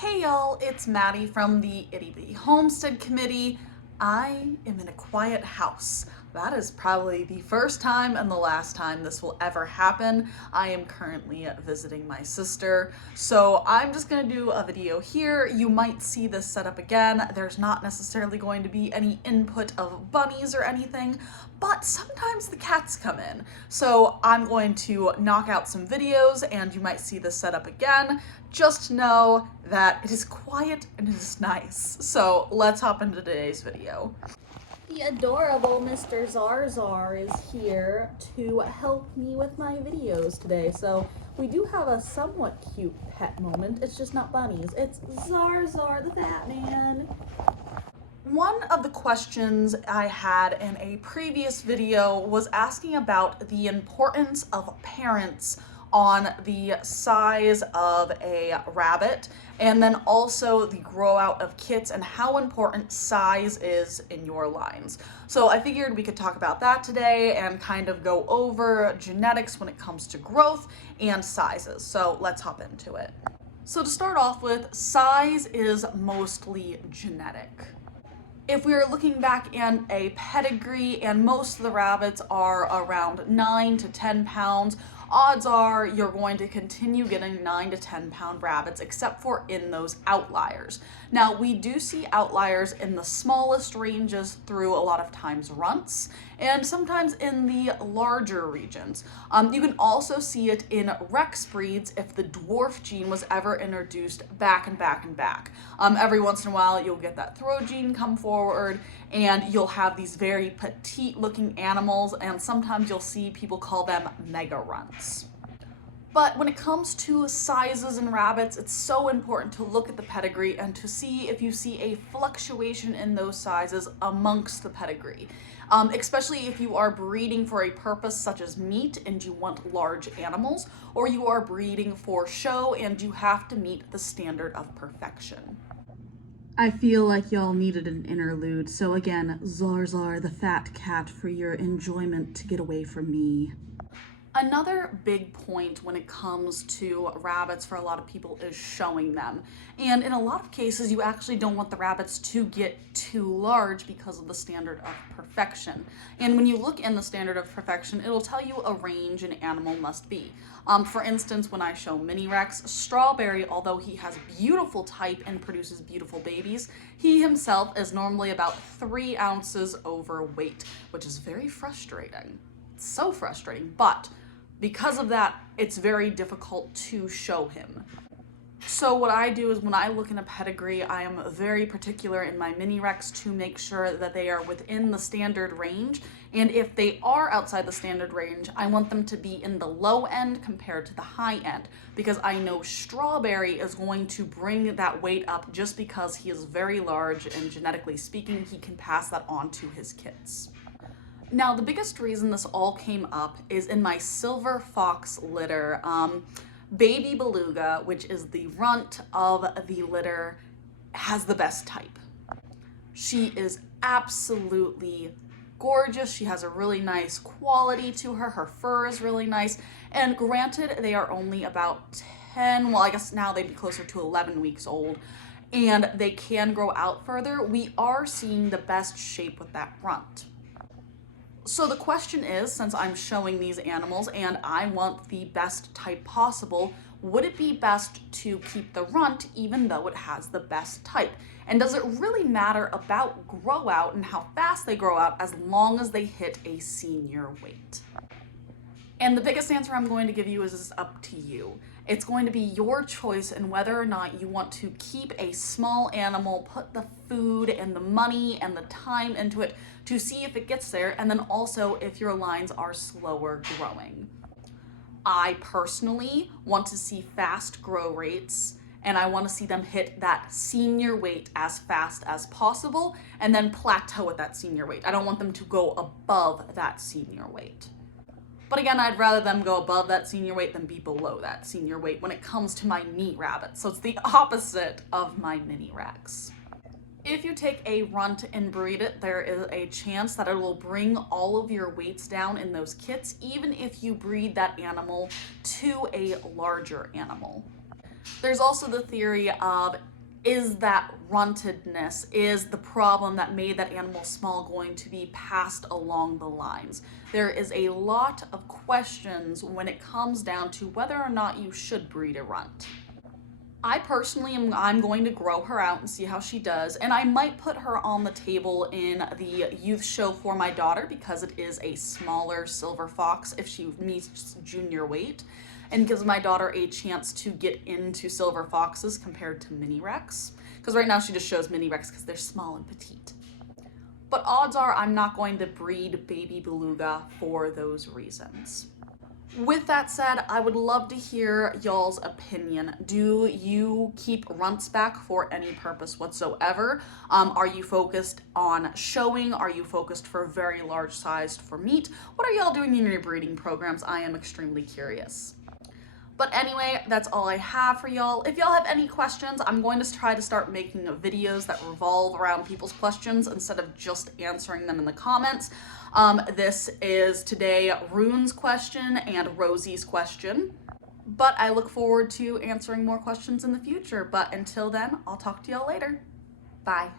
Hey y'all, it's Maddie from the Itty Bitty Homestead Committee. I am in a quiet house. That is probably the first time and the last time this will ever happen. I am currently visiting my sister, so I'm just gonna do a video here. You might see this setup again. There's not necessarily going to be any input of bunnies or anything, but sometimes the cats come in. So I'm going to knock out some videos and you might see this setup again. Just know that it is quiet and it is nice. So let's hop into today's video. The adorable Mr. Zarzar is here to help me with my videos today. So we do have a somewhat cute pet moment. It's just not bunnies. It's Zarzar the fat man. One of the questions I had in a previous video was asking about the importance of parents on the size of a rabbit, and then also the grow out of kits and how important size is in your lines. So I figured we could talk about that today and kind of go over genetics when it comes to growth and sizes. So let's hop into it. So to start off with, size is mostly genetic. If we are looking back in a pedigree and most of the rabbits are around 9 to 10 pounds, odds are you're going to continue getting 9 to 10 pound rabbits, except for in those outliers. Now, we do see outliers in the smallest ranges through a lot of times runts, and sometimes in the larger regions. You can also see it in Rex breeds if the dwarf gene was ever introduced back and back and back. Every once in a while, you'll get that throw gene come forward, and you'll have these very petite looking animals, and sometimes you'll see people call them mega runts. But when it comes to sizes in rabbits, it's so important to look at the pedigree and to see if you see a fluctuation in those sizes amongst the pedigree. Especially if you are breeding for a purpose such as meat and you want large animals, or you are breeding for show and you have to meet the standard of perfection. I feel like y'all needed an interlude, so again, Zarzar the fat cat for your enjoyment to get away from me. Another big point when it comes to rabbits for a lot of people is showing them. And in a lot of cases, you actually don't want the rabbits to get too large because of the standard of perfection. And when you look in the standard of perfection, it'll tell you a range an animal must be. For instance, when I show Mini Rex, Strawberry, although he has beautiful type and produces beautiful babies, he himself is normally about 3 ounces overweight, which is very frustrating. It's so frustrating, but because of that, it's very difficult to show him. So what I do is when I look in a pedigree, I am very particular in my Mini Rex to make sure that they are within the standard range. And if they are outside the standard range, I want them to be in the low end compared to the high end, because I know Strawberry is going to bring that weight up just because he is very large and genetically speaking, he can pass that on to his kids. Now, the biggest reason this all came up is in my silver fox litter. Baby Beluga, which is the runt of the litter, has the best type. She is absolutely gorgeous. She has a really nice quality to her. Her fur is really nice. And granted, they are only about 10, well, I guess now they'd be closer to 11 weeks old, and they can grow out further. We are seeing the best shape with that runt. So the question is, since I'm showing these animals and I want the best type possible, would it be best to keep the runt even though it has the best type? And does it really matter about grow out and how fast they grow out as long as they hit a senior weight? And the biggest answer I'm going to give you is up to you. It's going to be your choice in whether or not you want to keep a small animal, put the food and the money and the time into it to see if it gets there, and then also if your lines are slower growing. I personally want to see fast grow rates, and I want to see them hit that senior weight as fast as possible and then plateau at that senior weight. I don't want them to go above that senior weight. But again, I'd rather them go above that senior weight than be below that senior weight when it comes to my meat rabbits. So it's the opposite of my Mini Rex. If you take a runt and breed it, there is a chance that it will bring all of your weights down in those kits, even if you breed that animal to a larger animal. There's also the theory of, is that runtedness, is the problem that made that animal small going to be passed along the lines? There is a lot of questions when it comes down to whether or not you should breed a runt. I personally I'm going to grow her out and see how she does, and I might put her on the table in the youth show for my daughter because it is a smaller silver fox if she meets junior weight, and gives my daughter a chance to get into silver foxes compared to mini Rex, because right now she just shows mini Rex because they're small and petite. But odds are I'm not going to breed baby beluga for those reasons. With that said, I would love to hear y'all's opinion. Do you keep runts back for any purpose whatsoever? Are you focused on showing? Are you focused for very large sized for meat? What are y'all doing in your breeding programs? I am extremely curious. But anyway, that's all I have for y'all. If y'all have any questions, I'm going to try to start making videos that revolve around people's questions instead of just answering them in the comments. This is today Rune's question and Rosie's question. But I look forward to answering more questions in the future. But until then, I'll talk to y'all later. Bye.